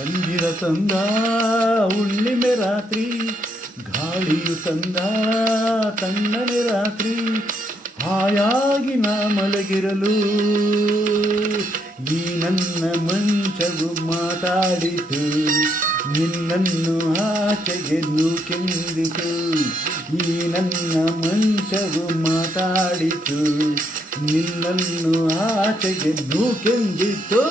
ಚಂದಿರ ತಂದ ಹುಣ್ಣಿಮೆ ರಾತ್ರಿ, ಗಾಳಿಯು ತಂದ ತಣ್ಣನೆ ರಾತ್ರಿ, ಹಾಯಾಗಿ ನಾ ಮಲಗಿರಲು. ಈ ನನ್ನ ಮಂಚವು ಮಾತಾಡಿತು, ನಿನ್ನನ್ನು ಆಚೆಗೆ ನೂಕೆಂದಿತು. ಈ ನನ್ನ ಮಂಚವು ಮಾತಾಡಿತು, ನಿನ್ನನ್ನು ಆಚೆಗೆ ನೂಕೆಂದಿತು.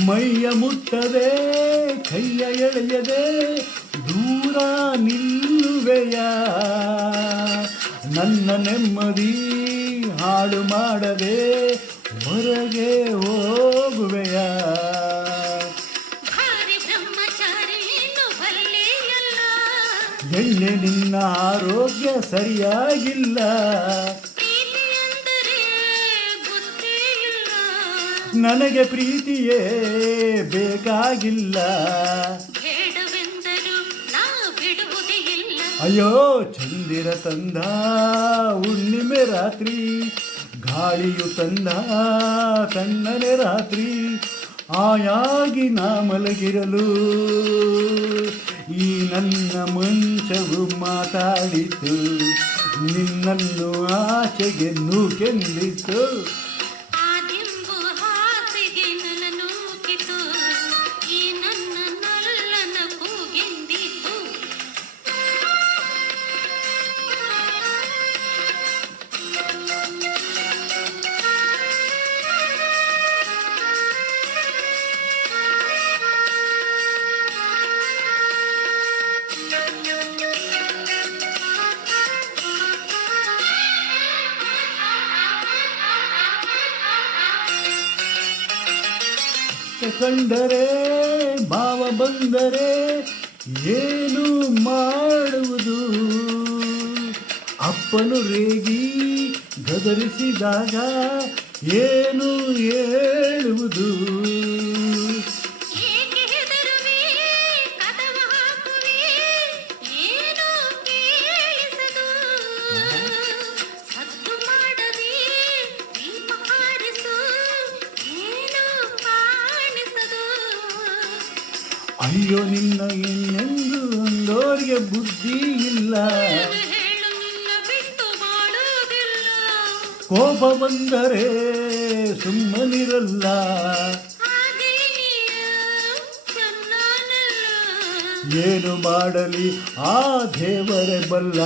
ಮೈಯ ಮುಟ್ಟದೆ ಕೈಯ ಎಳೆಯದೆ ದೂರ ನಿಲ್ಲುವೆಯ. ನನ್ನ ನೆಮ್ಮದಿ ಹಾಳು ಮಾಡದೆ ಹೊರಗೆ ಹೋಗುವೆಯ. ಎಣ್ಣೆ ನಿನ್ನ ಆರೋಗ್ಯ ಸರಿಯಾಗಿಲ್ಲ. ನನಗೆ ಪ್ರೀತಿಯೇ ಬೇಕಾಗಿಲ್ಲ. ಅಯ್ಯೋ ಚಂದಿರ ತಂದ ಹುಣ್ಣಿಮೆ ರಾತ್ರಿ ಗಾಳಿಯು ತಂದ ತಣ್ಣನೆ ರಾತ್ರಿ ಆಯಾಗಿ ನಾ ಮಲಗಿರಲು. ಈ ನನ್ನ ಮಂಚವು ಮಾತಾಡಿತು ನಿನ್ನನ್ನು ಆಚೆಗೆ ನೂಕೆಂದಿತು ಕಂಡರೆ ಭಾವ ಬಂದರೆ ಏನು ಮಾಡುವುದು? ಅಪ್ಪನು ರೇಗಿ ಗದರಿಸಿದಾಗ ಏನು ಹೇಳುವುದು? ಅಯ್ಯೋ ನಿನ್ನ ಇನ್ನೆಂದು ಅಂದೋರಿಗೆ ಬುದ್ಧಿ ಇಲ್ಲ. ಕೋಪ ಬಂದರೆ ಸುಮ್ಮನಿರಲ್ಲ. ಏನು ಮಾಡಲಿ? ಆ ದೇವರೇ ಬಲ್ಲ.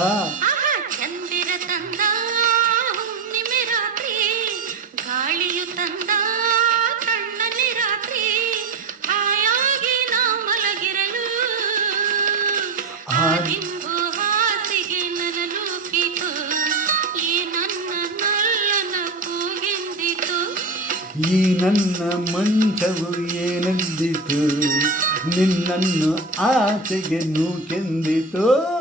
ಈ ನನ್ನ ಮಂಚವು ಏನೆಂದಿತು? ನಿನ್ನನ್ನು ಆಚೆಗೆ ನೂಕೆಂದಿತು?